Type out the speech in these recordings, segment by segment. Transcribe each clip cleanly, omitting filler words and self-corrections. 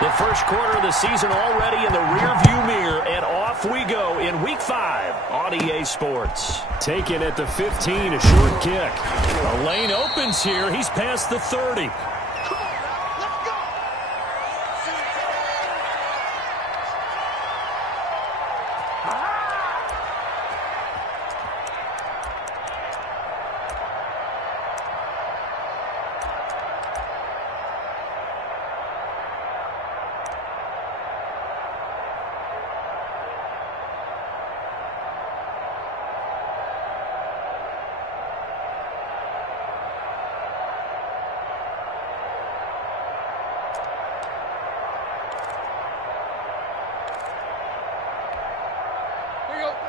The first quarter of the season already in the rearview mirror, and off we go in Week 5 on EA Sports. Taken at the 15, a short kick. A lane opens here. He's past the 30.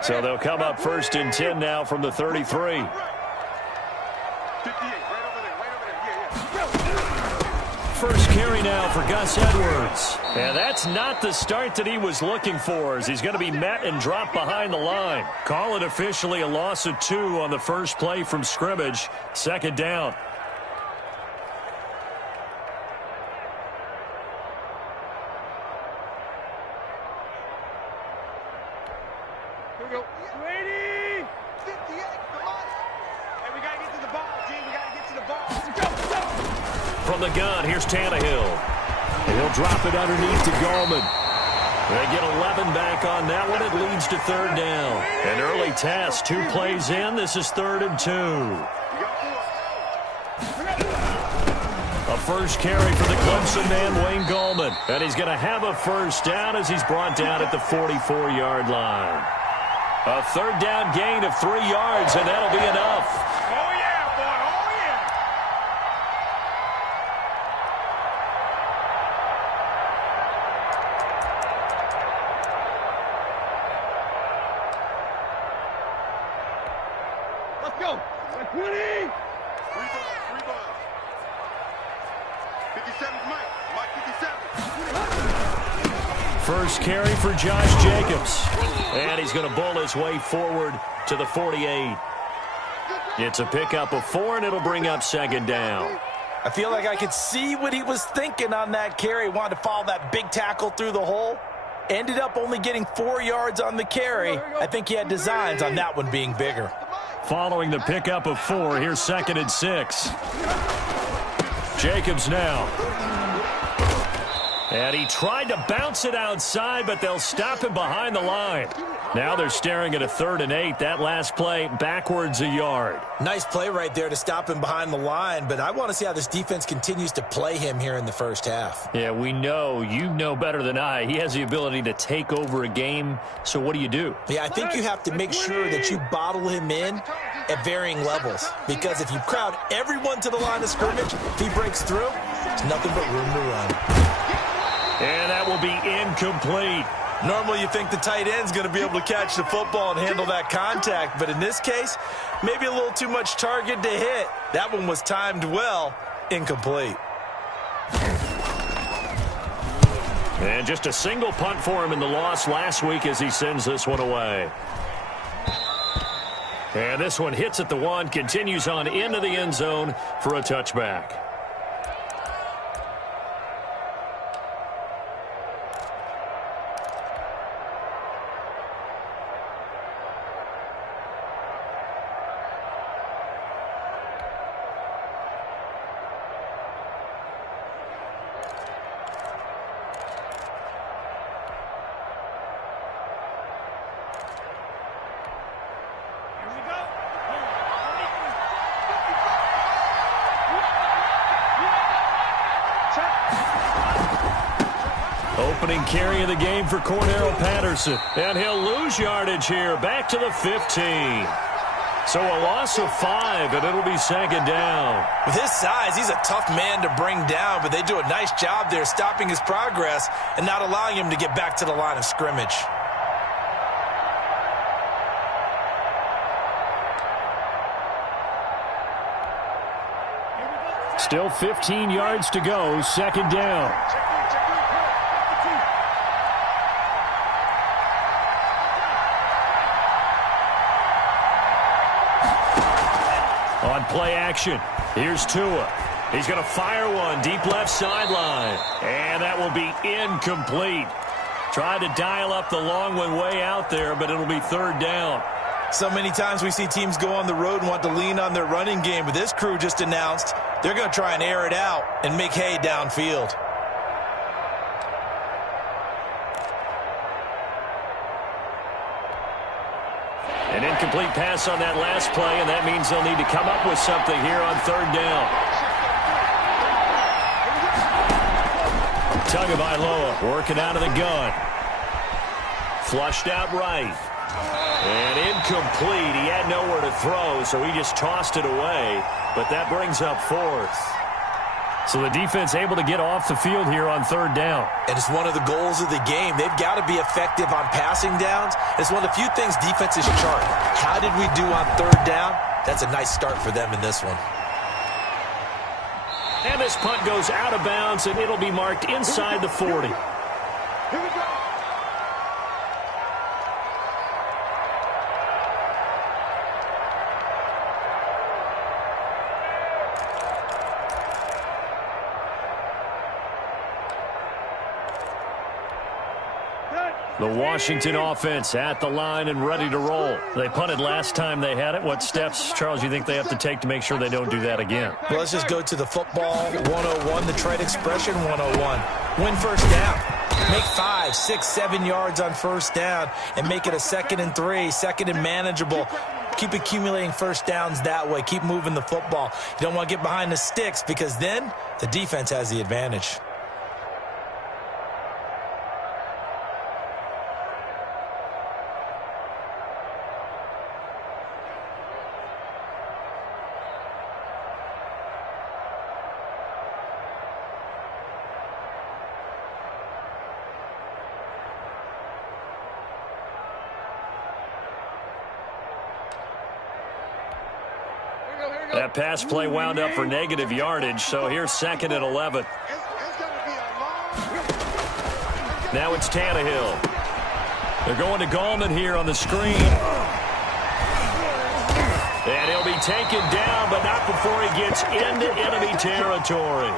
So they'll come up 1st and 10 now from the 33. First carry now for Gus Edwards. And that's not the start that he was looking for, as he's going to be met and dropped behind the line. Call it officially a loss of 2 on the first play from scrimmage. 2nd down. From the gun, here's Tannehill. And he'll drop it underneath to Gallman. They get 11 back on that one. It leads to 3rd down. An early test. 2 plays in. This is 3rd and 2. A first carry for the Clemson man, Wayne Gallman. And he's going to have a first down as he's brought down at the 44-yard line. A 3rd down gain of 3 yards, and that'll be enough. First carry for Josh Jacobs. And he's going to bull his way forward to the 48. It's a pickup of 4, and it'll bring up 2nd down. I feel like I could see what he was thinking on that carry. Wanted to follow that big tackle through the hole. Ended up only getting 4 yards on the carry. I think he had designs on that one being bigger. Following the pickup of 4, here's 2nd and 6. Jacobs now. And he tried to bounce it outside, but they'll stop him behind the line. Now they're staring at a 3rd and 8. That last play backwards a yard. Nice play right there to stop him behind the line, but I want to see how this defense continues to play him here in the first half. Yeah, we know. You know better than I. He has the ability to take over a game, so what do? Yeah, I think you have to make sure that you bottle him in at varying levels, because if you crowd everyone to the line of scrimmage, if he breaks through, there's nothing but room to run. And that will be incomplete. Normally you think the tight end's going to be able to catch the football and handle that contact, but in this case, maybe a little too much target to hit. That one was timed well, incomplete. And just a single punt for him in the loss last week as he sends this one away. And this one hits at the 1, continues on into the end zone for a touchback. Opening carry of the game for Cordarrelle Patterson. And he'll lose yardage here, back to the 15. So a loss of 5, and it'll be 2nd down. With his size, he's a tough man to bring down, but they do a nice job there stopping his progress and not allowing him to get back to the line of scrimmage. Still 15 yards to go, 2nd down. On play action, here's Tua. He's going to fire one deep left sideline. And that will be incomplete. Tried to dial up the long one way out there, but it'll be third down. So many times we see teams go on the road and want to lean on their running game, but this crew just announced they're going to try and air it out and make hay downfield. An incomplete pass on that last play, and that means they'll need to come up with something here on third down. Tagovailoa working out of the gun. Flushed out right. And incomplete. He had nowhere to throw, so he just tossed it away. But that brings up fourth. So the defense able to get off the field here on third down. And it's one of the goals of the game. They've got to be effective on passing downs. It's one of the few things defenses chart. How did we do on third down? That's a nice start for them in this one. And this punt goes out of bounds, and it'll be marked inside the 40. Here we go. The Washington offense at the line and ready to roll. They punted last time they had it. What steps, Charles, you think they have to take to make sure they don't do that again? Well, let's just go to the football 101, the trade expression 101. Win first down. Make 5, 6, 7 yards on first down and make it a 2nd and 3, 2nd and manageable. Keep accumulating first downs that way. Keep moving the football. You don't want to get behind the sticks because then the defense has the advantage. That pass play wound up for negative yardage, so here's 2nd and 11. Now it's Tannehill. They're going to Gallman here on the screen. And he'll be taken down, but not before he gets into enemy territory.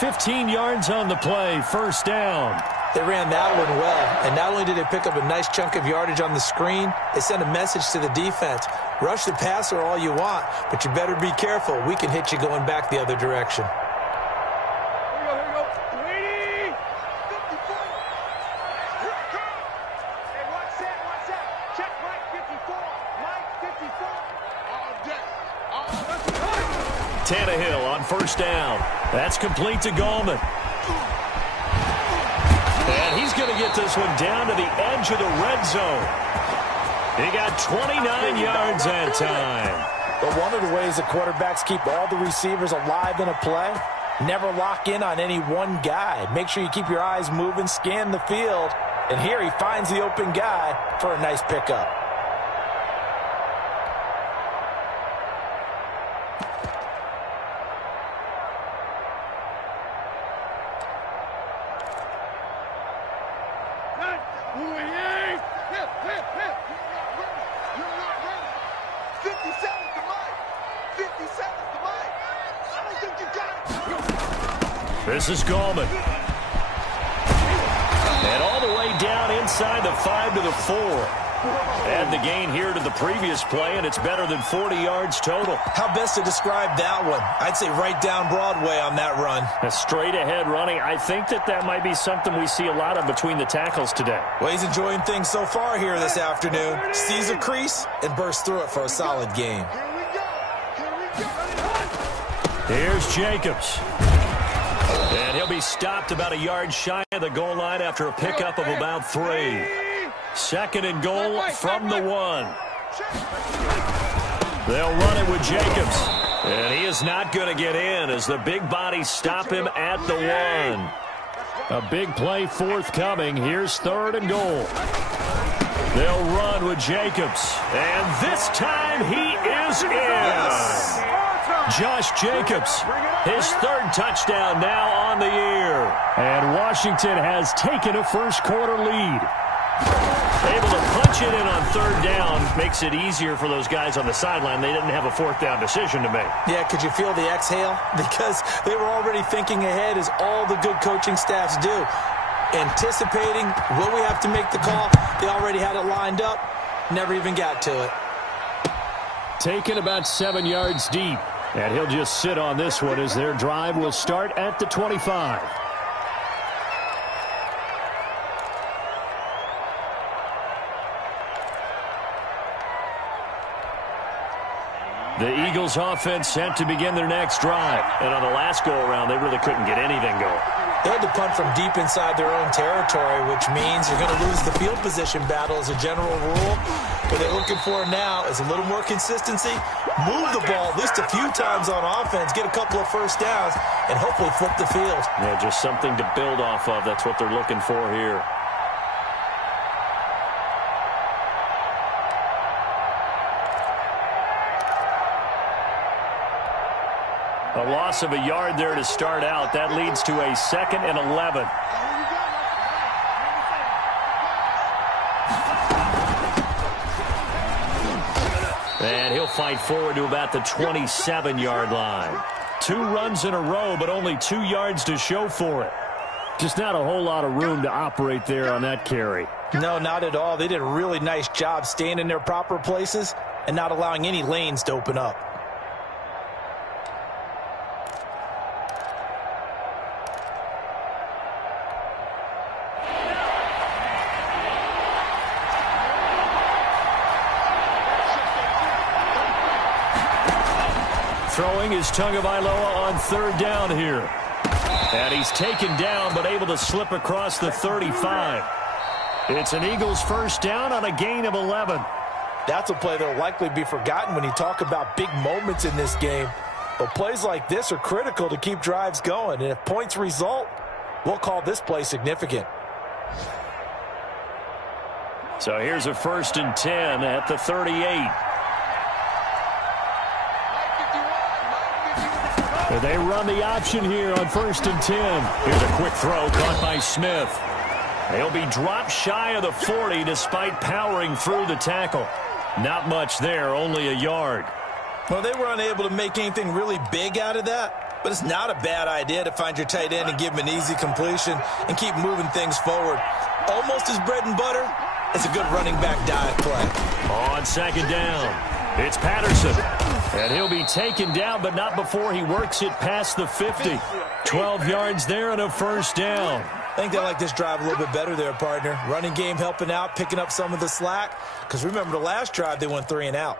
15 yards on the play, first down. They ran that one well, and not only did they pick up a nice chunk of yardage on the screen, they sent a message to the defense. Rush the passer all you want, but you better be careful. We can hit you going back the other direction. Here we go. 20, 54. Here it comes. Hey, watch that. Check Mike 54. Mike 54. All day. Tannehill on first down. That's complete to Gallman. And he's going to get this one down to the edge of the red zone. He got 29 yards that time. But one of the ways the quarterbacks keep all the receivers alive in a play, never lock in on any one guy. Make sure you keep your eyes moving, scan the field. And here he finds the open guy for a nice pickup. This is Gallman. And all the way down inside the 5 to the 4. Add the gain here to the previous play, and it's better than 40 yards total. How best to describe that one? I'd say right down Broadway on that run. A straight ahead running. I think that might be something we see a lot of between the tackles today. Well, he's enjoying things so far here this afternoon. Sees a crease and bursts through it for a solid game. Here's Jacobs. And he'll be stopped about a yard shy of the goal line after a pickup of about 3. 2nd and goal from the 1. They'll run it with Jacobs. And he is not going to get in as the big bodies stop him at the 1. A big play forthcoming. Here's 3rd and goal. They'll run with Jacobs. And this time he is in. Josh Jacobs, his 3rd touchdown now on the year. And Washington has taken a first quarter lead. Able to punch it in on third down. Makes it easier for those guys on the sideline. They didn't have a fourth down decision to make. Yeah, could you feel the exhale? Because they were already thinking ahead, as all the good coaching staffs do. Anticipating, will we have to make the call? They already had it lined up. Never even got to it. Taken about 7 yards deep. And he'll just sit on this one as their drive will start at the 25. The Eagles offense set to begin their next drive. And on the last go-around, they really couldn't get anything going. They had to punt from deep inside their own territory, which means you're going to lose the field position battle as a general rule. What they're looking for now is a little more consistency, move the ball at least a few times on offense, get a couple of first downs, and hopefully flip the field. Yeah, just something to build off of. That's what they're looking for here. A loss of a yard there to start out. That leads to a 2nd and 11. And he'll fight forward to about the 27-yard line. 2 runs in a row, but only 2 yards to show for it. Just not a whole lot of room to operate there on that carry. No, not at all. They did a really nice job staying in their proper places and not allowing any lanes to open up. Throwing is Tagovailoa on third down here. And he's taken down, but able to slip across the 35. It's an Eagles first down on a gain of 11. That's a play that will likely be forgotten when you talk about big moments in this game. But plays like this are critical to keep drives going. And if points result, we'll call this play significant. So here's a 1st and 10 at the 38. They run the option here on 1st and 10. Here's a quick throw caught by Smith. He'll be dropped shy of the 40 despite powering through the tackle. Not much there, only a yard. Well, they were unable to make anything really big out of that, but it's not a bad idea to find your tight end and give him an easy completion and keep moving things forward. Almost his bread and butter. It's a good running back dive play. On 2nd down, it's Patterson. And he'll be taken down, but not before he works it past the 50. 12 yards there and a 1st down. I think they like this drive a little bit better there, partner. Running game helping out, picking up some of the slack. Because remember, the last drive, they went 3 and out.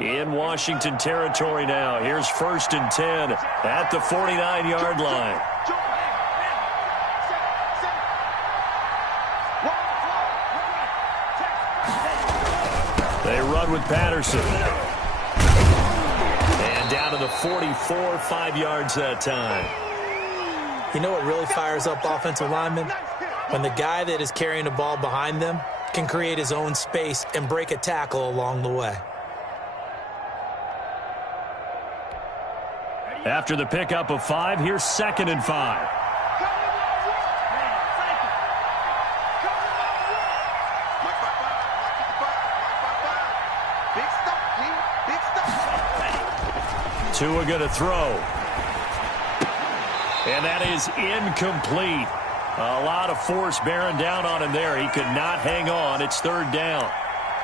In Washington territory now. Here's 1st and 10 at the 49-yard line. They run with Patterson. And down to the 44, 5 yards that time. You know what really fires up offensive linemen? When the guy that is carrying the ball behind them can create his own space and break a tackle along the way. After the pickup of 5, here's 2nd and 5. Tua going to throw. And that is incomplete. A lot of force bearing down on him there. He could not hang on. It's 3rd down.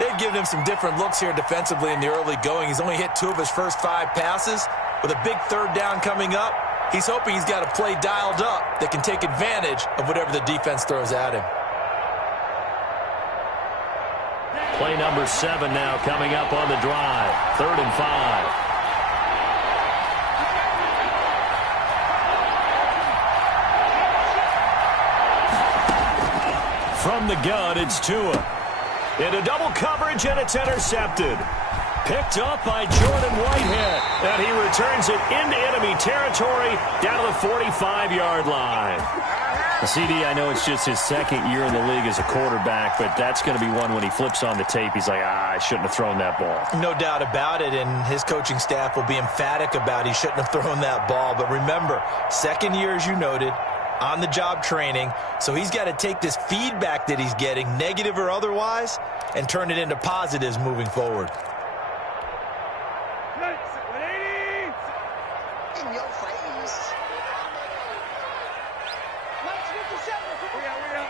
They've given him some different looks here defensively in the early going. He's only hit 2 of his first 5 passes. With a big 3rd down coming up, he's hoping he's got a play dialed up that can take advantage of whatever the defense throws at him. Play number 7 now coming up on the drive. 3rd and 5. From the gun, it's Tua. Into double coverage, and it's intercepted. Picked up by Jordan Whitehead. And he returns it into enemy territory down to the 45-yard line. CD, I know it's just his 2nd year in the league as a quarterback, but that's going to be one when he flips on the tape. He's like, I shouldn't have thrown that ball. No doubt about it, and his coaching staff will be emphatic about he shouldn't have thrown that ball. But remember, 2nd year, as you noted, on-the-job training. So he's got to take this feedback that he's getting, negative or otherwise, and turn it into positives moving forward. In your face. Mike 57. I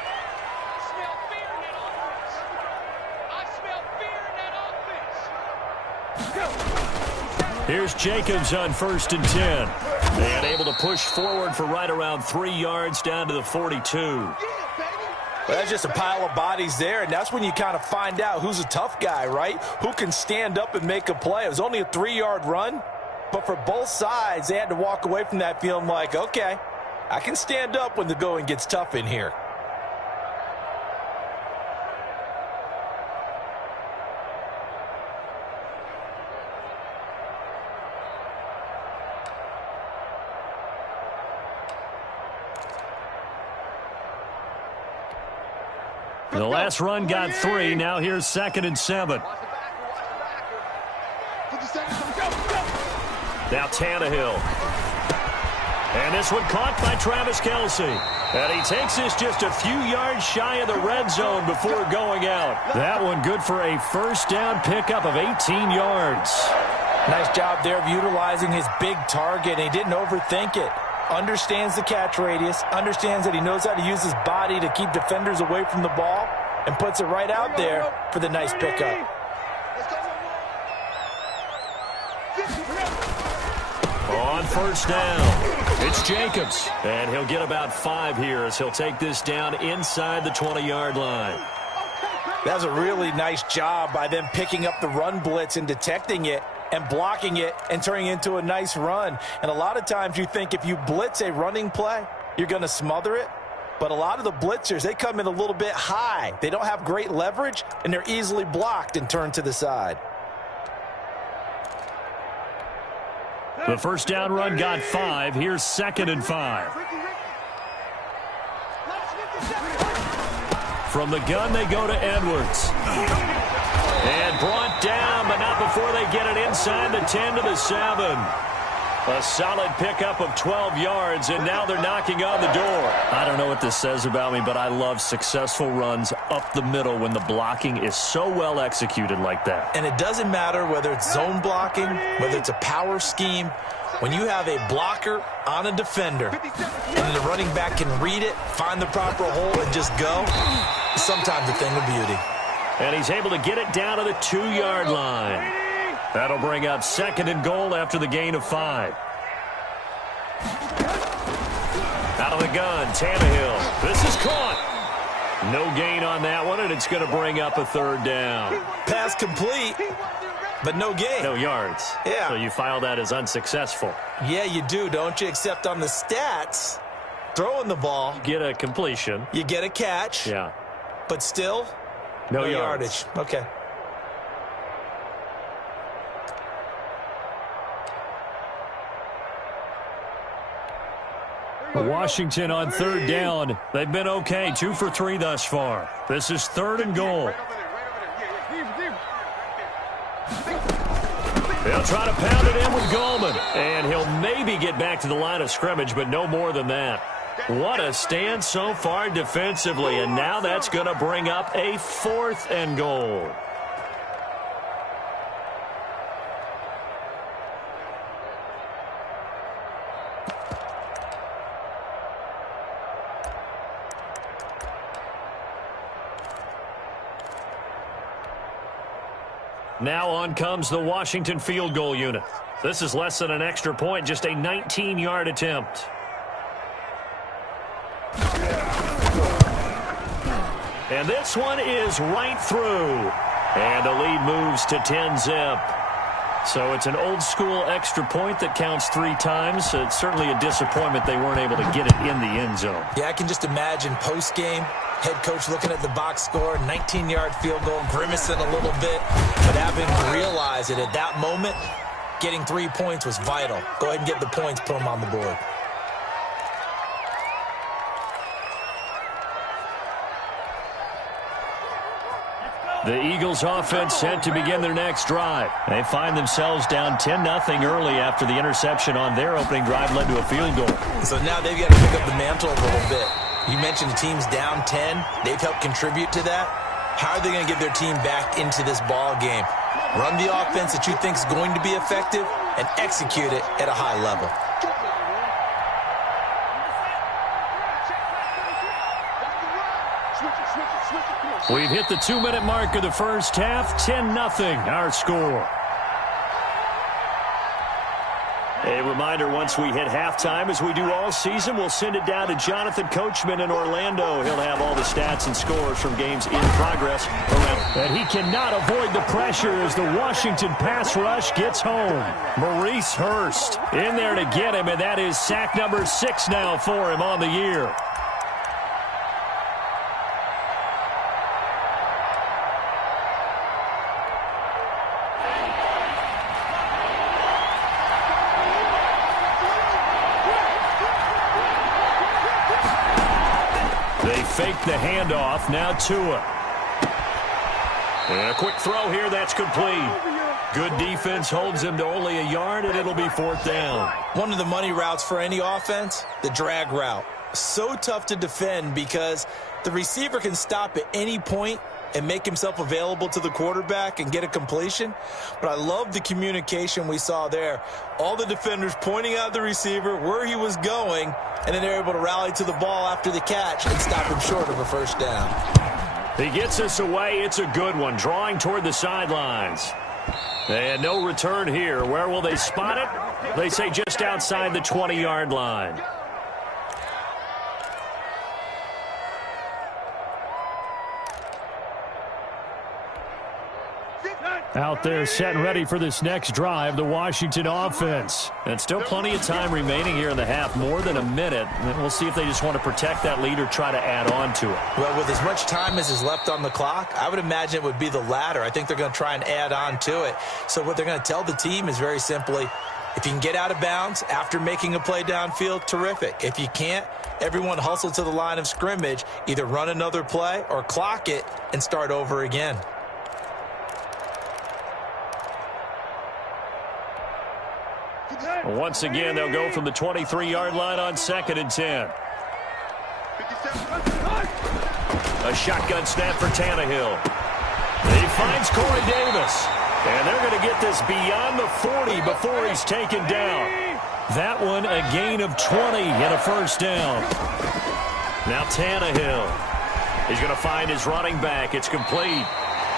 smell fear in that offense. I smell fear in that offense. Here's Jacobs on 1st and 10. And able to push forward for right around 3 yards down to the 42. Well, that's just a pile of bodies there, and that's when you kind of find out who's a tough guy, right? Who can stand up and make a play. It was only a 3-yard run, but for both sides, they had to walk away from that feeling like, okay, I can stand up when the going gets tough in here. The last run got 3. Now here's 2nd and 7. Now Tannehill. And this one caught by Travis Kelce. And he takes this just a few yards shy of the red zone before going out. That one good for a first down pickup of 18 yards. Nice job there of utilizing his big target. He didn't overthink it. Understands the catch radius, understands that he knows how to use his body to keep defenders away from the ball, and puts it right out there for the nice pickup. On first down, it's Jacobs. And he'll get about 5 here as he'll take this down inside the 20-yard line. That's a really nice job by them picking up the run blitz and detecting it and blocking it and turning it into a nice run. And a lot of times you think if you blitz a running play, you're going to smother it. But a lot of the blitzers, they come in a little bit high. They don't have great leverage, and they're easily blocked and turned to the side. The first down run got 5. Here's 2nd and 5. From the gun, they go to Edwards. And brought down, but not before they get it inside the 10 to the 7. A solid pickup of 12 yards, and now they're knocking on the door. I don't know what this says about me, but I love successful runs up the middle when the blocking is so well executed like that. And it doesn't matter whether it's zone blocking, whether it's a power scheme. When you have a blocker on a defender, and the running back can read it, find the proper hole, and just go, it's sometimes a thing of beauty. And he's able to get it down to the 2-yard line. That'll bring up 2nd and goal after the gain of 5. Out of the gun, Tannehill. This is caught. No gain on that one, and it's going to bring up a 3rd down. Pass complete, but no gain. No yards. Yeah. So you file that as unsuccessful. Yeah, you do, don't you? Except on the stats, throwing the ball. Get a completion. You get a catch. Yeah. But still, no yardage. Okay. Washington on 3rd down. They've been okay, 2 for 3 thus far. This is 3rd and goal. They'll try to pound it in with Gallman, and he'll maybe get back to the line of scrimmage, but no more than that. What a stand so far defensively, and now that's going to bring up a 4th and goal. Now on comes the Washington field goal unit. This is less than an extra point, just a 19-yard attempt. And this one is right through. And the lead moves to 10-zip. So it's an old-school extra point that counts 3 times. It's certainly a disappointment they weren't able to get it in the end zone. Yeah, I can just imagine post-game, head coach looking at the box score, 19-yard field goal, grimacing a little bit, but having to realize that at that moment, getting 3 points was vital. Go ahead and get the points, put them on the board. The Eagles offense set to begin their next drive. They find themselves down 10-0 early after the interception on their opening drive led to a field goal. So now they've got to pick up the mantle a little bit. You mentioned the team's down 10. They've helped contribute to that. How are they going to get their team back into this ball game? Run the offense that you think is going to be effective and execute it at a high level. We've hit the 2-minute mark of the first half. 10-0 our score. A reminder, once we hit halftime, as we do all season, we'll send it down to Jonathan Coachman in Orlando. He'll have all the stats and scores from games in progress. And he cannot avoid the pressure as the Washington pass rush gets home. Maurice Hurst in there to get him, and that is sack number 6 now for him on the year. Fake the handoff, now Tua. And a quick throw here, that's complete. Good defense holds him to only a yard, and it'll be 4th down. One of the money routes for any offense, the drag route. So tough to defend because the receiver can stop at any point and make himself available to the quarterback and get a completion. But I love the communication we saw there. All the defenders pointing out the receiver, where he was going, and then they're able to rally to the ball after the catch and stop him short of a first down. He gets us away. It's a good one, drawing toward the sidelines. And no return here. Where will they spot it? They say just outside the 20-yard line. Out there set and ready for this next drive, the Washington offense. And still plenty of time remaining here in the half, more than a minute. And we'll see if they just want to protect that lead or try to add on to it. Well, with as much time as is left on the clock, I would imagine it would be the latter. I think they're going to try and add on to it. So what they're going to tell the team is very simply, if you can get out of bounds after making a play downfield, terrific. If you can't, everyone hustle to the line of scrimmage, either run another play or clock it and start over again. Once again, they'll go from the 23-yard line on 2nd and 10. A shotgun snap for Tannehill. He finds Corey Davis. And they're going to get this beyond the 40 before he's taken down. That one a gain of 20 and a first down. Now Tannehill. He's going to find his running back. It's complete.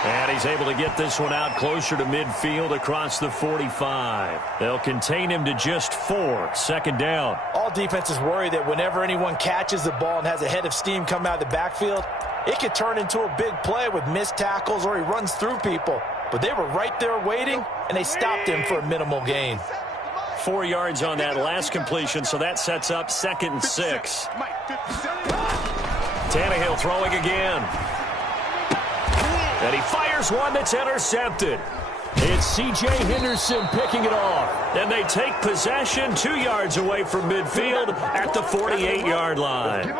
And he's able to get this one out closer to midfield across the 45. They'll contain him to just 4. 2nd down. All defenses worry that whenever anyone catches the ball and has a head of steam come out of the backfield, it could turn into a big play with missed tackles or he runs through people. But they were right there waiting, and they stopped him for a minimal gain. 4 yards on that last completion, so that sets up 2nd and 6. Tannehill throwing again. And he fires one that's intercepted. It's C.J. Henderson picking it off. And they take possession 2 yards away from midfield at the 48-yard line.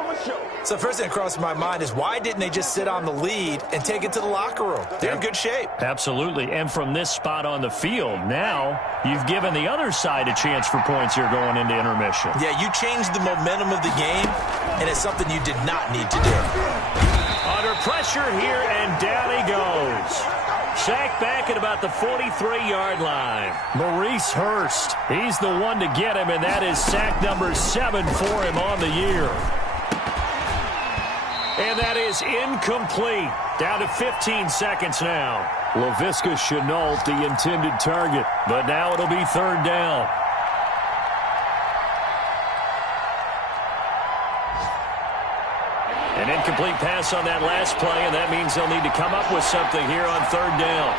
So first thing that crossed my mind is why didn't they just sit on the lead and take it to the locker room? They're in good shape. Absolutely. And from this spot on the field, now you've given the other side a chance for points here going into intermission. Yeah, you changed the momentum of the game, and it's something you did not need to do. Under pressure here, and down he goes. Sacked back at about the 43-yard line. Maurice Hurst, he's the one to get him, and that is sack number 7 for him on the year. And that is incomplete. Down to 15 seconds now. Laviska Shenault, the intended target, but now it'll be 3rd down. An incomplete pass on that last play, and that means they'll need to come up with something here on 3rd down.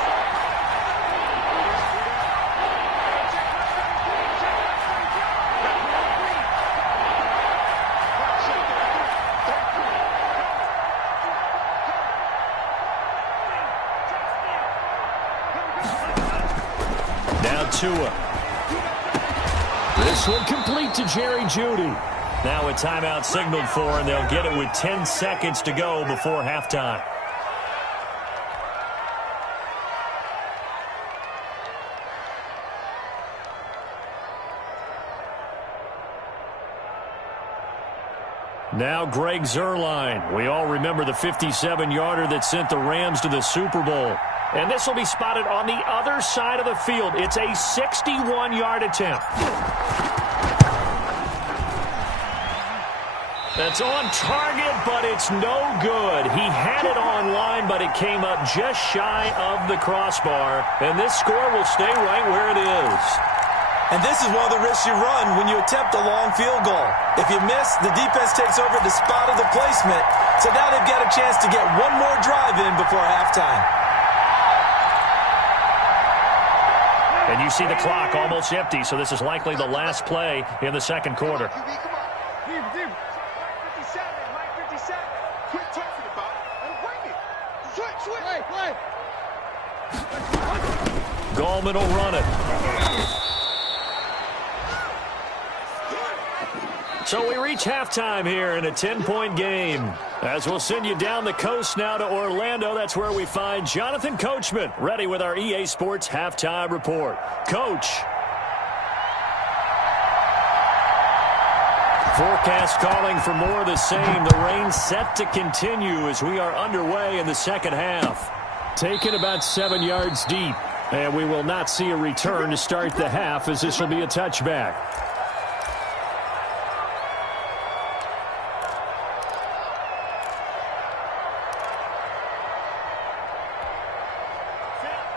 Now Tua. This one complete to Jerry Jeudy. Now a timeout signaled for, and they'll get it with 10 seconds to go before halftime. Now Greg Zuerlein. We all remember the 57-yarder that sent the Rams to the Super Bowl. And this will be spotted on the other side of the field. It's a 61-yard attempt. That's on target, but it's no good. He had it on line, but it came up just shy of the crossbar. And this score will stay right where it is. And this is one of the risks you run when you attempt a long field goal. If you miss, the defense takes over the spot of the placement. So now they've got a chance to get one more drive in before halftime. And you see the clock almost empty, so this is likely the last play in the second quarter. Gallman will run it. So we reach halftime here in a 10-point game. As we'll send you down the coast now to Orlando, that's where we find Jonathan Coachman, ready with our EA Sports Halftime Report. Coach. Forecast calling for more of the same. The rain set to continue as we are underway in the second half. Taken about 7 yards deep. And we will not see a return to start the half, as this will be a touchback.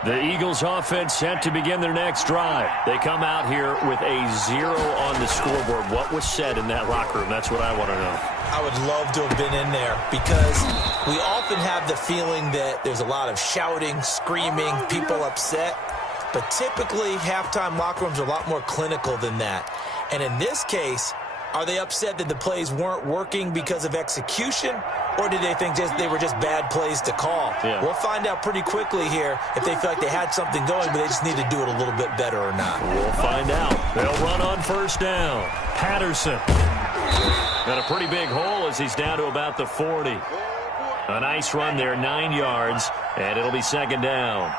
The Eagles offense set to begin their next drive. They come out here with a 0 on the scoreboard. What was said in that locker room? That's what I want to know. I would love to have been in there because we often have the feeling that there's a lot of shouting, screaming, people upset. But typically, halftime locker rooms are a lot more clinical than that. And in this case, are they upset that the plays weren't working because of execution? Or did they think they were just bad plays to call? Yeah. We'll find out pretty quickly here if they feel like they had something going, but they just need to do it a little bit better or not. We'll find out. They'll run on first down. Patterson. Got a pretty big hole as he's down to about the 40. A nice run there, 9 yards, and it'll be second down.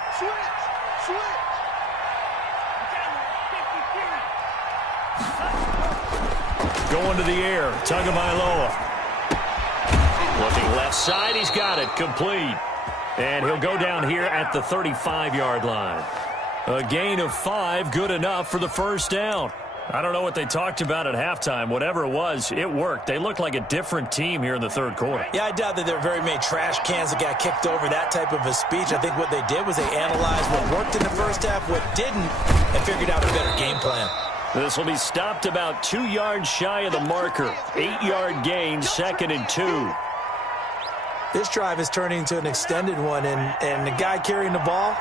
Going to the air, Tagovailoa. Looking left side, he's got it, complete. And he'll go down here at the 35-yard line. A gain of 5, good enough for the first down. I don't know what they talked about at halftime. Whatever it was, it worked. They looked like a different team here in the third quarter. Yeah, I doubt that there were very many trash cans that got kicked over, that type of a speech. I think what they did was they analyzed what worked in the first half, what didn't, and figured out a better game plan. This will be stopped about 2 yards shy of the marker. 8-yard gain, 2nd and 2. This drive is turning into an extended one, and the guy carrying the ball,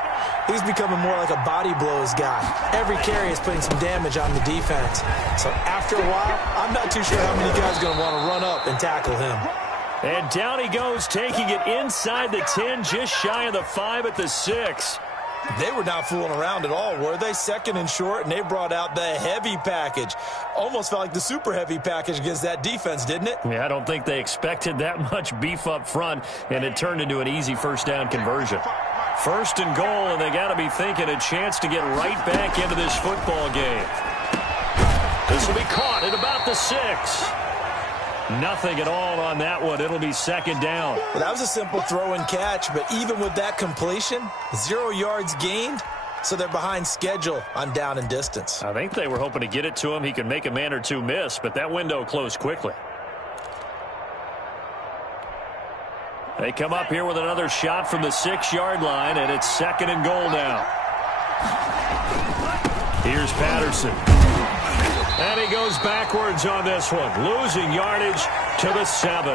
he's becoming more like a body blows guy. Every carry is putting some damage on the defense. So after a while, I'm not too sure how many guys are going to want to run up and tackle him. And down he goes, taking it inside the 10, just shy of the 5 at the 6. They were not fooling around at all, were they? Second and short, and they brought out the heavy package. Almost felt like the super heavy package against that defense, didn't it? Yeah, I don't think they expected that much beef up front, and it turned into an easy first down conversion. First and goal, and they got to be thinking a chance to get right back into this football game. This will be caught at about the 6. Nothing at all on that one. It'll be second down. Well, that was a simple throw and catch, but even with that completion, 0 yards gained, so they're behind schedule on down and distance. I think they were hoping to get it to him. He could make a man or two miss, but that window closed quickly. They come up here with another shot from the 6-yard line, and it's second and goal now. Here's Patterson. And he goes backwards on this one, losing yardage to the 7.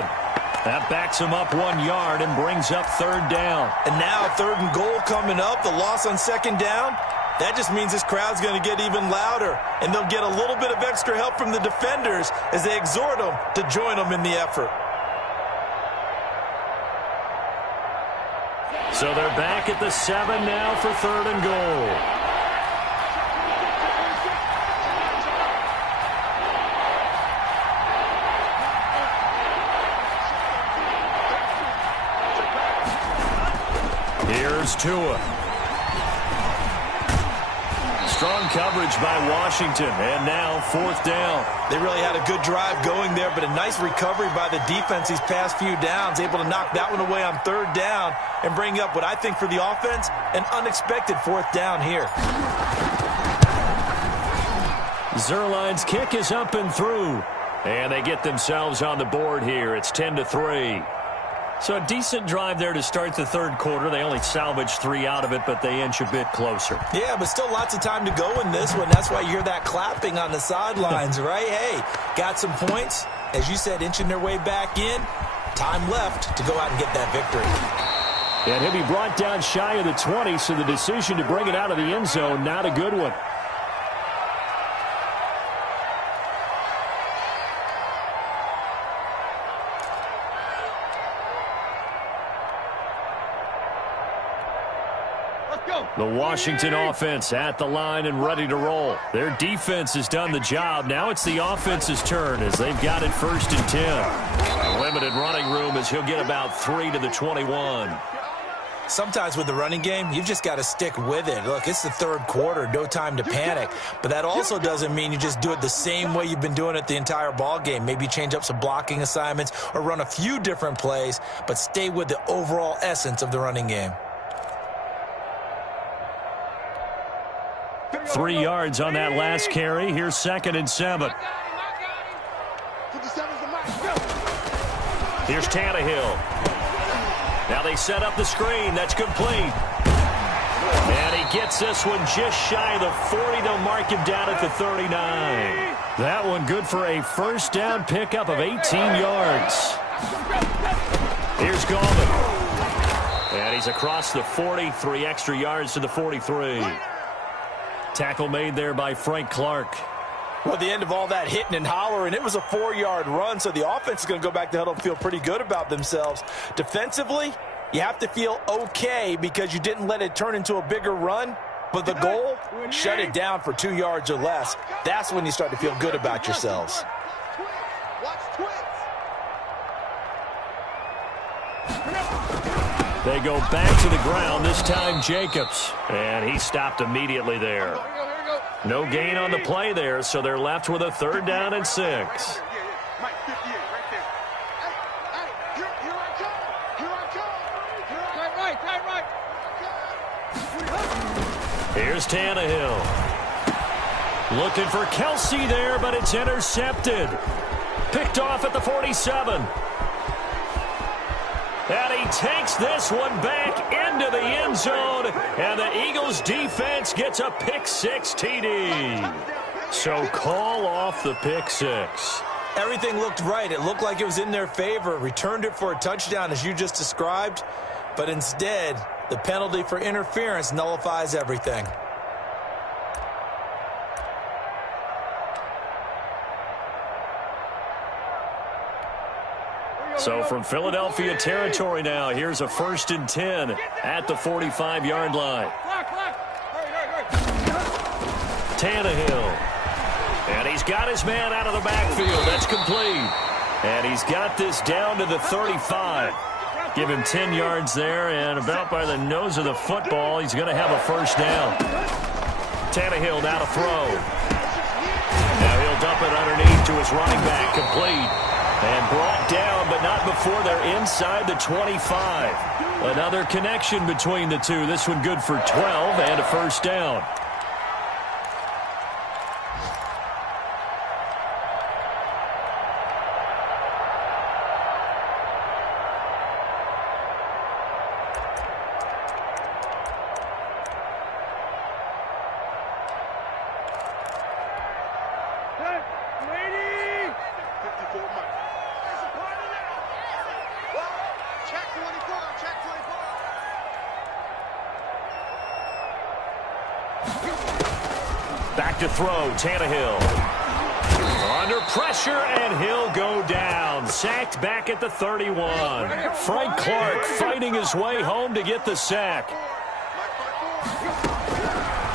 That backs him up 1 yard and brings up third down. And now third and goal coming up, the loss on second down. That just means this crowd's going to get even louder, and they'll get a little bit of extra help from the defenders as they exhort them to join them in the effort. So they're back at the 7 now for third and goal. Here's Tua. Strong coverage by Washington, and now 4th down. They really had a good drive going there, but a nice recovery by the defense these past few downs, able to knock that one away on 3rd down and bring up what I think for the offense, an unexpected 4th down here. Zerline's kick is up and through, and they get themselves on the board here. It's 10-3. So a decent drive there to start the 3rd quarter. They only salvaged 3 out of it, but they inch a bit closer. Yeah, but still lots of time to go in this one. That's why you hear that clapping on the sidelines, right? Hey, got some points. As you said, inching their way back in. Time left to go out and get that victory. And he'll be brought down shy of the 20, so the decision to bring it out of the end zone, not a good one. The Washington offense at the line and ready to roll. Their defense has done the job. Now it's the offense's turn as they've got it 1st and 10. Limited running room as he'll get about 3 to the 21. Sometimes with the running game, you've just got to stick with it. Look, it's the 3rd quarter, no time to panic. But that also doesn't mean you just do it the same way you've been doing it the entire ball game. Maybe change up some blocking assignments or run a few different plays, but stay with the overall essence of the running game. 3 yards on that last carry. Here's 2nd and 7. Here's Tannehill. Now they set up the screen. That's complete. And he gets this one just shy of the 40. They'll mark him down at the 39. That one good for a 1st down pickup of 18 yards. Here's Gallman. And he's across the 40. 3 extra yards to the 43. Tackle made there by Frank Clark. Well, the end of all that hitting and hollering, it was a 4-yard run, so the offense is going to go back to huddle and feel pretty good about themselves. Defensively, you have to feel okay because you didn't let it turn into a bigger run, but the goal, shut it down for 2 yards or less. That's when you start to feel good about yourselves. They go back to the ground, this time Jacobs. And he stopped immediately there. No gain on the play there, so they're left with a 3rd down and 6. Here's Tannehill. Looking for Kelsey there, but it's intercepted. Picked off at the 47. And he takes this one back into the end zone. And the Eagles defense gets a pick-6 TD. So call off the pick-6. Everything looked right. It looked like it was in their favor. Returned it for a touchdown, as you just described. But instead, the penalty for interference nullifies everything. So from Philadelphia territory now, here's a 1st and 10 at the 45-yard line. Tannehill. And he's got his man out of the backfield. That's complete. And he's got this down to the 35. Give him 10 yards there, and about by the nose of the football, he's going to have a 1st down. Tannehill now to throw. Now he'll dump it underneath to his running back, complete. And brought down, but not before they're inside the 25. Another connection between the two. This one good for 12 and a 1st down. Back to throw, Tannehill. Under pressure, and he'll go down. Sacked back at the 31. Frank Clark fighting his way home to get the sack.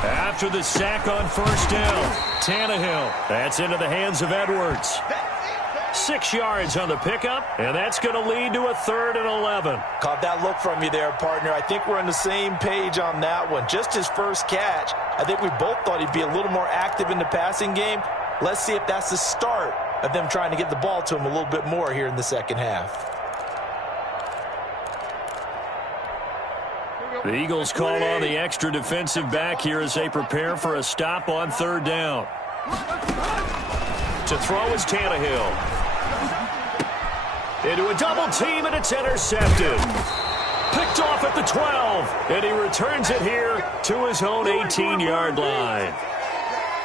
After the sack on 1st down, Tannehill. That's into the hands of Edwards. 6 yards on the pickup, and that's going to lead to a 3rd and 11. Caught that look from you there, partner. I think we're on the same page on that one. Just his first catch, I think we both thought he'd be a little more active in the passing game. Let's see if that's the start of them trying to get the ball to him a little bit more here in the second half. The Eagles call on the extra defensive back here as they prepare for a stop on 3rd down. To throw is Tannehill. Into a double team, and it's intercepted. Picked off at the 12, and he returns it here to his own 18-yard line.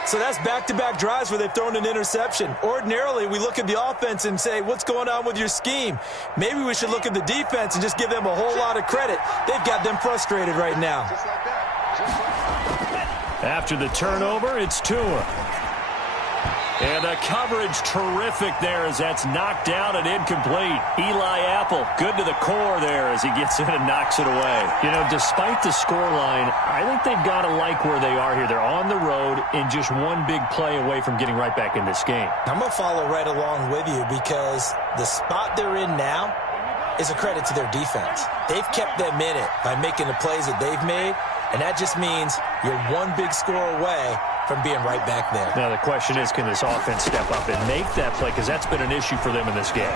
So that's back-to-back drives where they've thrown an interception. Ordinarily, we look at the offense and say, what's going on with your scheme? Maybe we should look at the defense and just give them a whole lot of credit. They've got them frustrated right now. After the turnover, it's Tua. And the coverage terrific there as that's knocked down and incomplete. Eli Apple, good to the core there as he gets in and knocks it away. You know, despite the scoreline, I think they've got to like where they are here. They're on the road and just one big play away from getting right back in this game. I'm going to follow right along with you because the spot they're in now is a credit to their defense. They've kept them in it by making the plays that they've made, and that just means you're one big score away from being right back there. Now the question is, can this offense step up and make that play? Because that's been an issue for them in this game.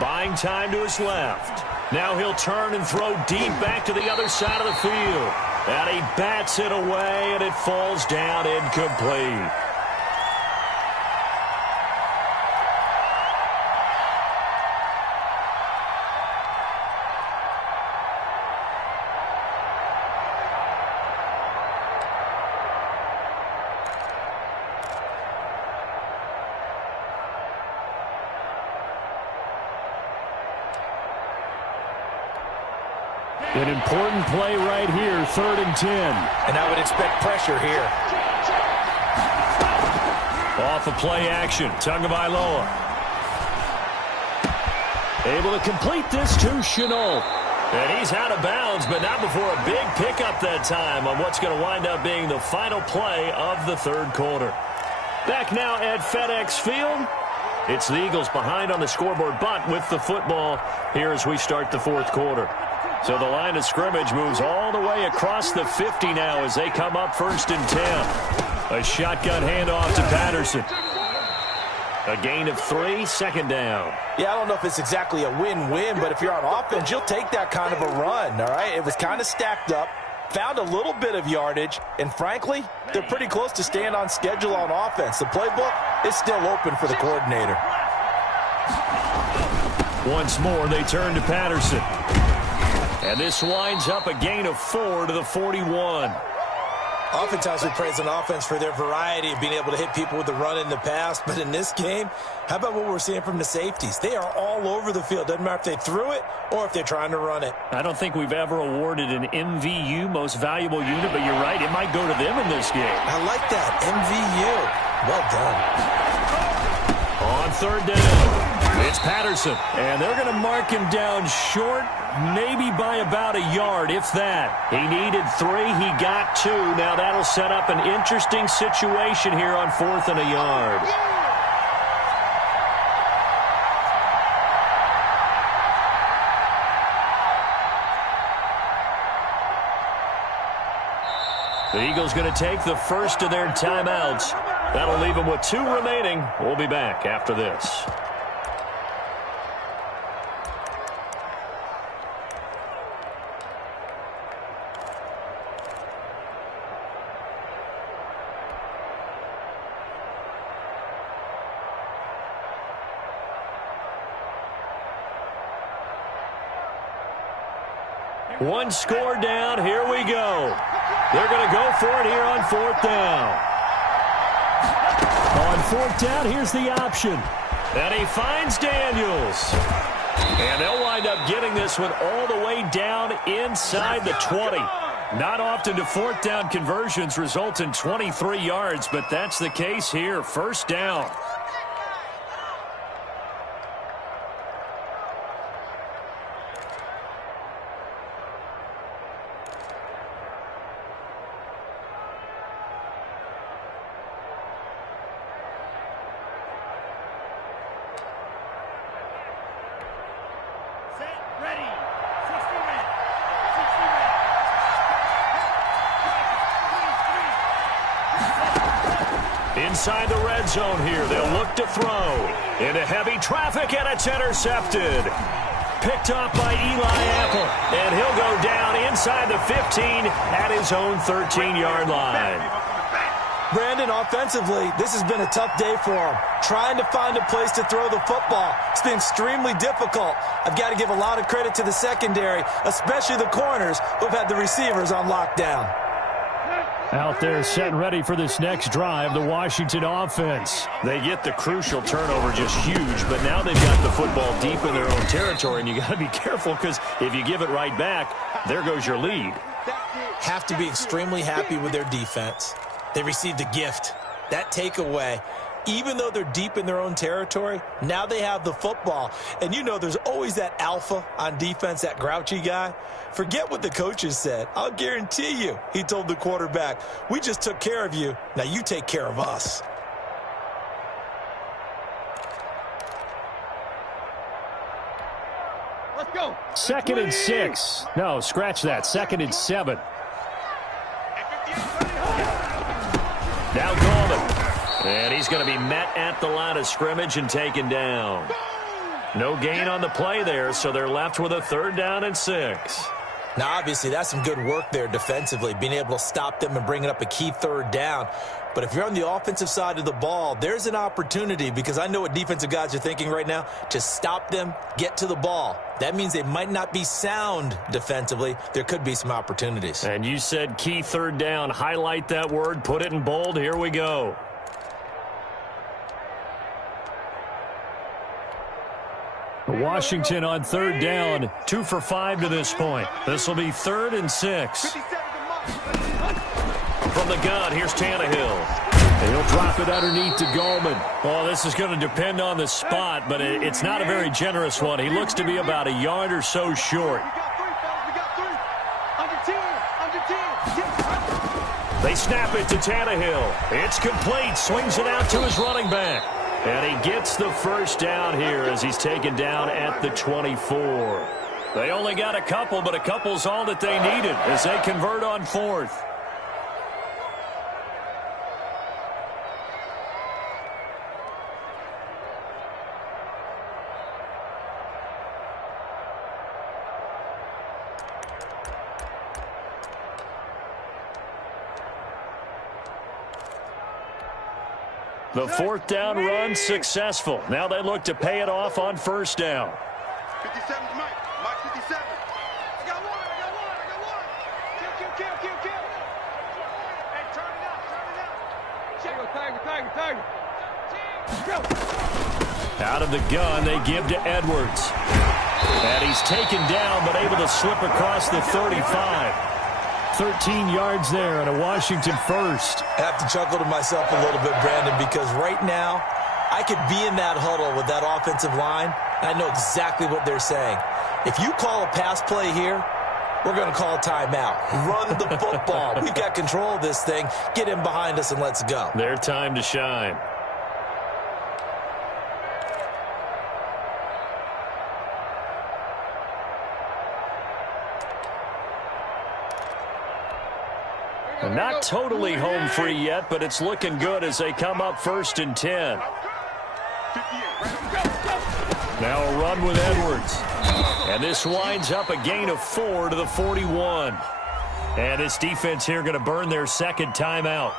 Buying time to his left. Now he'll turn and throw deep back to the other side of the field. And he bats it away, and it falls down incomplete. An important play right here, 3rd and 10. And I would expect pressure here. Off of play action, Tagovailoa. Able to complete this to Chenault. And he's out of bounds, but not before a big pickup that time on what's going to wind up being the final play of the 3rd quarter. Back now at FedEx Field. It's the Eagles behind on the scoreboard, but with the football here as we start the 4th quarter. So the line of scrimmage moves all the way across the 50 now as they come up 1st and 10. A shotgun handoff to Patterson. A gain of 3, 2nd down. Yeah, I don't know if it's exactly a win-win, but if you're on offense, you'll take that kind of a run, all right? It was kind of stacked up, found a little bit of yardage, and frankly, they're pretty close to staying on schedule on offense. The playbook is still open for the coordinator. Once more, they turn to Patterson. And this winds up a gain of 4 to the 41. Oftentimes we praise an offense for their variety of being able to hit people with the run in the past. But in this game, how about what we're seeing from the safeties? They are all over the field. Doesn't matter if they threw it or if they're trying to run it. I don't think we've ever awarded an MVU, most valuable unit, but you're right, it might go to them in this game. I like that, MVU. Well done. On 3rd down. It's Patterson, and they're going to mark him down short, maybe by about a yard, if that. He needed 3, he got 2. Now that'll set up an interesting situation here on 4th and a yard. The Eagles going to take the first of their timeouts. That'll leave them with 2 remaining. We'll be back after this. One score down. Here we go. They're going to go for it here on 4th down. On 4th down, here's the option. And he finds Daniels. And they'll wind up getting this one all the way down inside the 20. Not often do 4th down conversions result in 23 yards, but that's the case here. 1st down. Ready. 60 minutes. 60 minutes. Inside the red zone here, they'll look to throw. Into heavy traffic, and it's intercepted. Picked off by Eli Apple, and he'll go down inside the 15 at his own 13-yard line. Brandon, offensively, this has been a tough day for him. Trying to find a place to throw the football. It's been extremely difficult. I've got to give a lot of credit to the secondary, especially the corners who have had the receivers on lockdown. Out there set and ready for this next drive, the Washington offense. They get the crucial turnover, just huge, but now they've got the football deep in their own territory, and you got to be careful because if you give it right back, there goes your lead. Have to be extremely happy with their defense. They received a gift. That takeaway, even though they're deep in their own territory, now they have the football. And you know there's always that alpha on defense, that grouchy guy. Forget what the coaches said. I'll guarantee you, he told the quarterback, we just took care of you. Now you take care of us. Let's go. 2nd and 6. No, scratch that. 2nd and 7. Now Gallman. And he's going to be met at the line of scrimmage and taken down. No gain on the play there, so they're left with a 3rd down and 6. Now, obviously, that's some good work there defensively, being able to stop them and bringing up a key 3rd down. But if you're on the offensive side of the ball, there's an opportunity, because I know what defensive guys are thinking right now, to stop them, get to the ball. That means they might not be sound defensively. There could be some opportunities. And you said key 3rd down. Highlight that word, put it in bold. Here we go. Washington on 3rd down, 2 for 5 to this point. This will be 3rd and 6. From the gun, here's Tannehill. And he'll drop it underneath to Gallman. Well, this is going to depend on the spot, but it's not a very generous one. He looks to be about a yard or so short. We got 3, fellas. We got 3. Under 10. They snap it to Tannehill. It's complete. Swings it out to his running back. And he gets the 1st down here as he's taken down at the 24. They only got a couple, but a couple's all that they needed as they convert on 4th. The 4th down run successful. Now they look to pay it off on 1st down. 57 to Mike. Mike 57. I got one. Kill. Hey, turn it up. Check. Tiger. Out of the gun, they give to Edwards. And he's taken down, but able to slip across the 35. 13 yards there and a Washington 1st. I have to chuckle to myself a little bit, Brandon, because right now I could be in that huddle with that offensive line, and I know exactly what they're saying. If you call a pass play here, we're going to call a timeout. Run the football. We've got control of this thing. Get in behind us and let's go. Their time to shine. Not totally home free yet, but it's looking good as they come up 1st and 10. Now a run with Edwards. And this winds up a gain of 4 to the 41. And this defense here going to burn their 2nd timeout.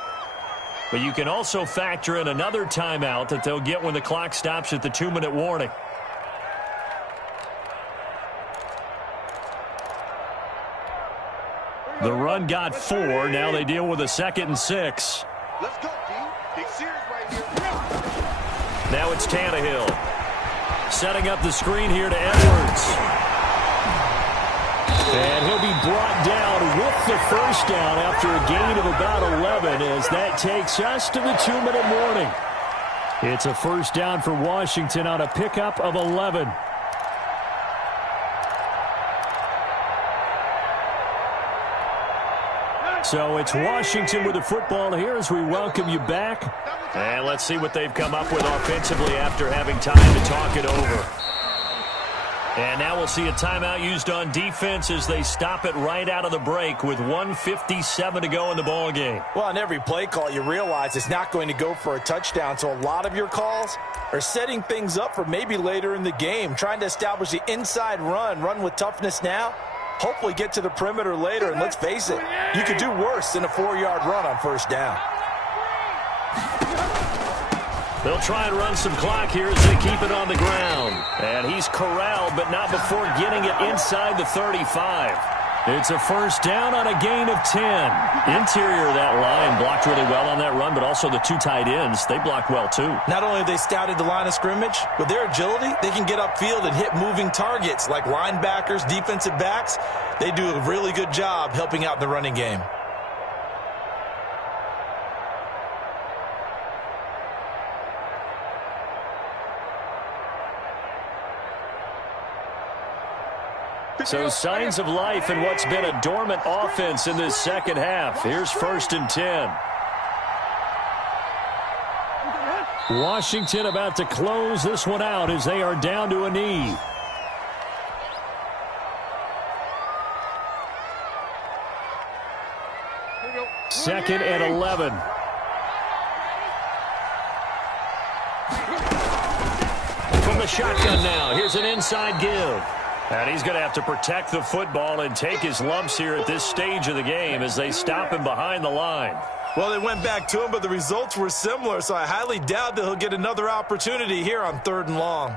But you can also factor in another timeout that they'll get when the clock stops at the 2-minute warning. The run got 4. Now they deal with a 2nd and 6. Let's go, D. Big series right here. Now it's Tannehill. Setting up the screen here to Edwards. And he'll be brought down with the 1st down after a gain of about 11 as that takes us to the 2-minute warning. It's a 1st down for Washington on a pickup of 11. So it's Washington with the football here as we welcome you back. And let's see what they've come up with offensively after having time to talk it over. And now we'll see a timeout used on defense as they stop it right out of the break with 1:57 to go in the ball game. Well, on every play call, you realize it's not going to go for a touchdown, so a lot of your calls are setting things up for maybe later in the game, trying to establish the inside run with toughness now, hopefully get to the perimeter later, and let's face it, you could do worse than a 4-yard run on first down. They'll try and run some clock here as they keep it on the ground. And he's corralled, but not before getting it inside the 35. It's a first down on a gain of 10. Interior of that line blocked really well on that run, but also the two tight ends, they blocked well too. Not only have they scouted the line of scrimmage, with their agility, they can get upfield and hit moving targets like linebackers, defensive backs. They do a really good job helping out in the running game. So signs of life in what's been a dormant offense in this second half. Here's 1st and 10. Washington about to close this one out as they are down to a knee. Second and 11. From the shotgun now, here's an inside give. And he's going to have to protect the football and take his lumps here at this stage of the game as they stop him behind the line. Well, they went back to him, but the results were similar, so I highly doubt that he'll get another opportunity here on 3rd and long.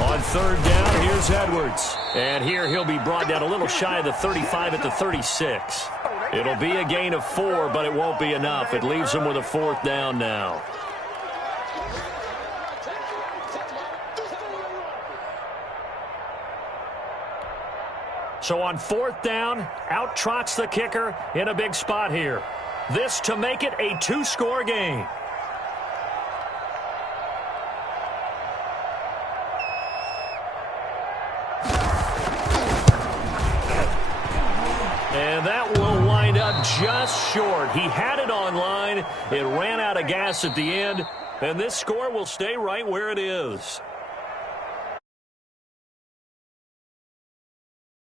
On 3rd down, here's Edwards. And here he'll be brought down a little shy of the 35 at the 36. It'll be a gain of 4, but it won't be enough. It leaves him with a 4th down now. So on 4th down, out trots the kicker in a big spot here. This to make it a 2-score game. And that will wind up just short. He had it on line. It ran out of gas at the end. And this score will stay right where it is.